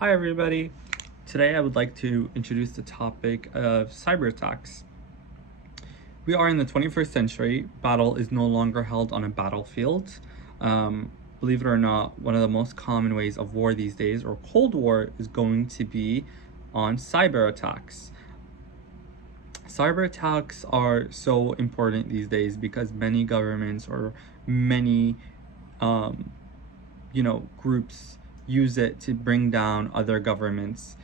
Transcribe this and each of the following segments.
Hi everybody. Today I would like to introduce the topic of cyber attacks. We are in the 21st century. Battle is no longer held on a battlefield. Believe it or not, one of the most common ways of war these days, or Cold War, is going to be on cyber attacks. Cyber attacks are so important these days because many governments or many groups use it to bring down other governments.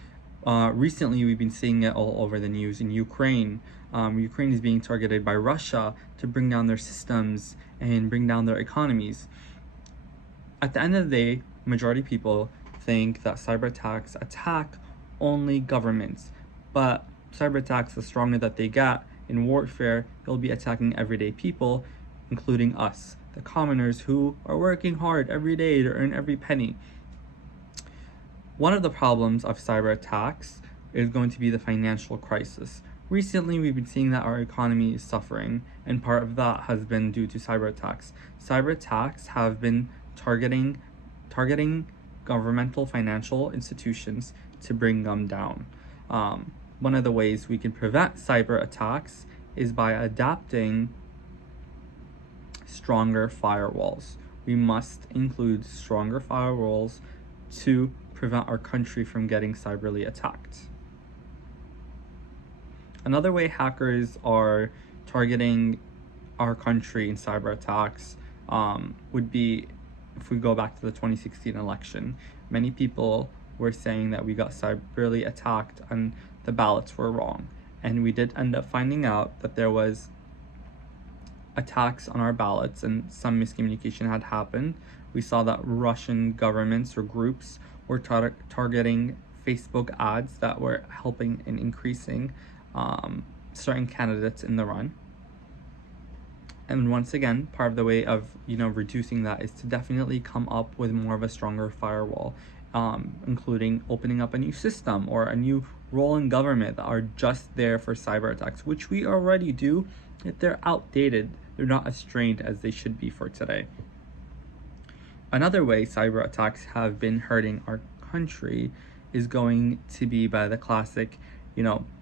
Recently, we've been seeing it all over the news in Ukraine. Ukraine is being targeted by Russia to bring down their systems and bring down their economies. At the end of the day, majority of people think that cyber attacks attack only governments, but cyber attacks, the stronger that they get in warfare, they'll be attacking everyday people, including us, the commoners who are working hard every day to earn every penny. One of the problems of cyber attacks is going to be the financial crisis. Recently, we've been seeing that our economy is suffering, and part of that has been due to cyber attacks. Cyber attacks have been targeting governmental financial institutions to bring them down. One of the ways we can prevent cyber attacks is by adapting stronger firewalls. We must include stronger firewalls to prevent our country from getting cyberly attacked. Another way hackers are targeting our country in cyber attacks would be if we go back to the 2016 election. Many people were saying that we got cyberly attacked and the ballots were wrong. And we did end up finding out that there was attacks on our ballots and some miscommunication had happened. We saw that Russian governments or groups were targeting Facebook ads that were helping in increasing certain candidates in the run. And once again, part of the way of reducing that is to definitely come up with more of a stronger firewall, including opening up a new system or a new role in government that are just there for cyber attacks, which we already do. If they're outdated, they're not as trained as they should be for today. Another way cyber attacks have been hurting our country is going to be by the classic,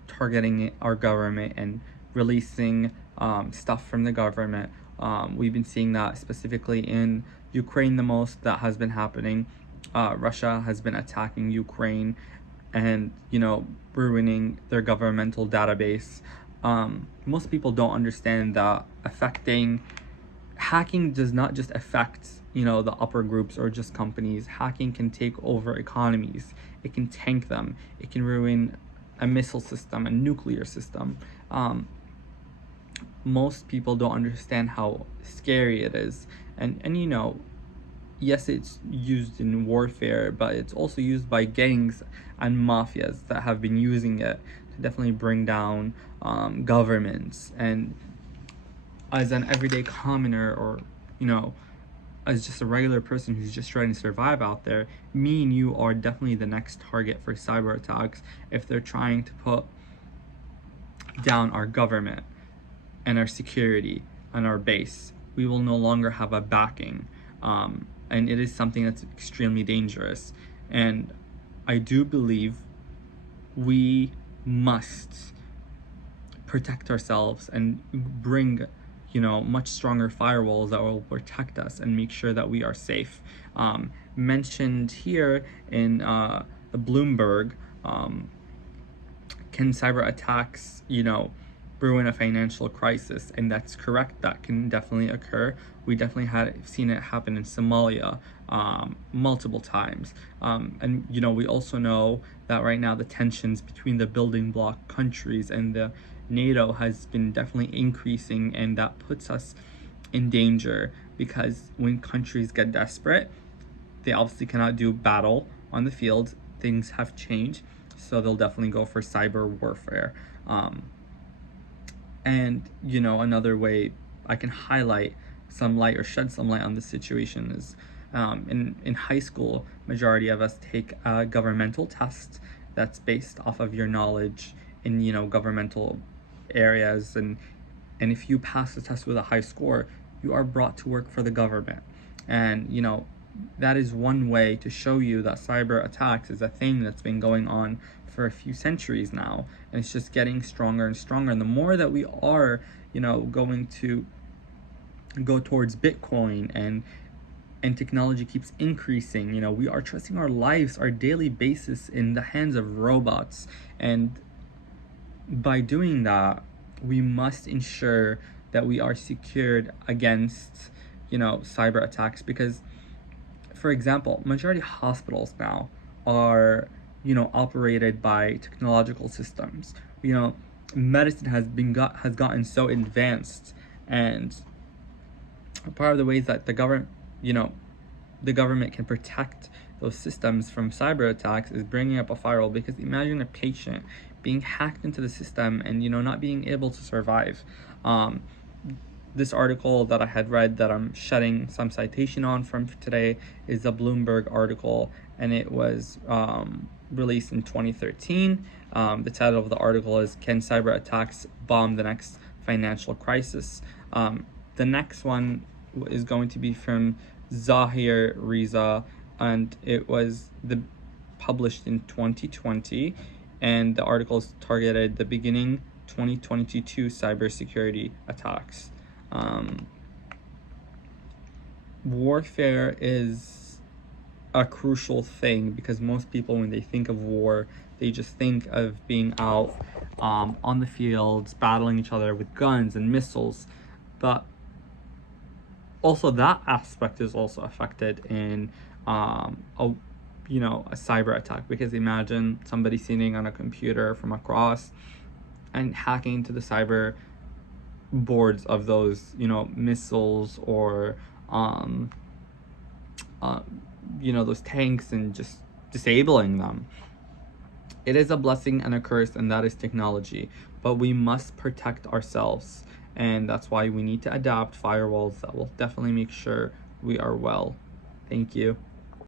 targeting our government and releasing stuff from the government. We've been seeing that specifically in Ukraine the most. That has been happening. Russia has been attacking Ukraine and, ruining their governmental database. Most people don't understand that hacking does not just affect the upper groups or just companies. Hacking can take over economies. It can tank them. It can ruin a missile system, a nuclear system. Most people don't understand how scary it is. And yes, it's used in warfare, but it's also used by gangs and mafias that have been using it to definitely bring down governments. And as an everyday commoner, or as just a regular person who's just trying to survive out there, me and you are definitely the next target for cyber attacks if they're trying to put down our government and our security and our base. We will no longer have a backing, and it is something that's extremely dangerous. And I do believe we must protect ourselves and bring much stronger firewalls that will protect us and make sure that we are safe. Mentioned here in the Bloomberg, can cyber attacks ruin a financial crisis? And that's correct. That can definitely occur. We definitely seen it happen in Somalia multiple times. And we also know that right now the tensions between the building block countries and the NATO has been definitely increasing, and that puts us in danger because when countries get desperate, they obviously cannot do battle on the field. Things have changed, so they'll definitely go for cyber warfare. And another way I can highlight some light or shed some light on this situation is in high school, majority of us take a governmental test that's based off of your knowledge in governmental areas, and if you pass the test with a high score, you are brought to work for the government. And that is one way to show you that cyber attacks is a thing that's been going on for a few centuries now, and it's just getting stronger and stronger. And the more that we are, going to go towards Bitcoin, and technology keeps increasing, we are trusting our lives, our daily basis, in the hands of robots. And by doing that, we must ensure that we are secured against, cyber attacks. Because, for example, majority of hospitals now are, operated by technological systems. Medicine has gotten so advanced, and part of the ways that the government can protect those systems from cyber attacks is bringing up a firewall. Because imagine a patient being hacked into the system and not being able to survive. This article that I had read, that I'm shedding some citation on from today, is a Bloomberg article, and it was released in 2013. The title of the article is "Can Cyber Attacks Bomb the Next Financial Crisis?" The next one is going to be from Zahir Riza, and it was published in 2020, and the articles targeted the beginning 2022 cybersecurity attacks. Warfare is a crucial thing, because most people, when they think of war, they just think of being out on the fields battling each other with guns and missiles. But also, that aspect is also affected in a cyber attack. Because imagine somebody sitting on a computer from across and hacking into the cyber boards of those missiles, or those tanks, and just disabling them. It is a blessing and a curse, and that is technology, but we must protect ourselves, and that's why we need to adapt firewalls that will definitely make sure we are well. Thank you.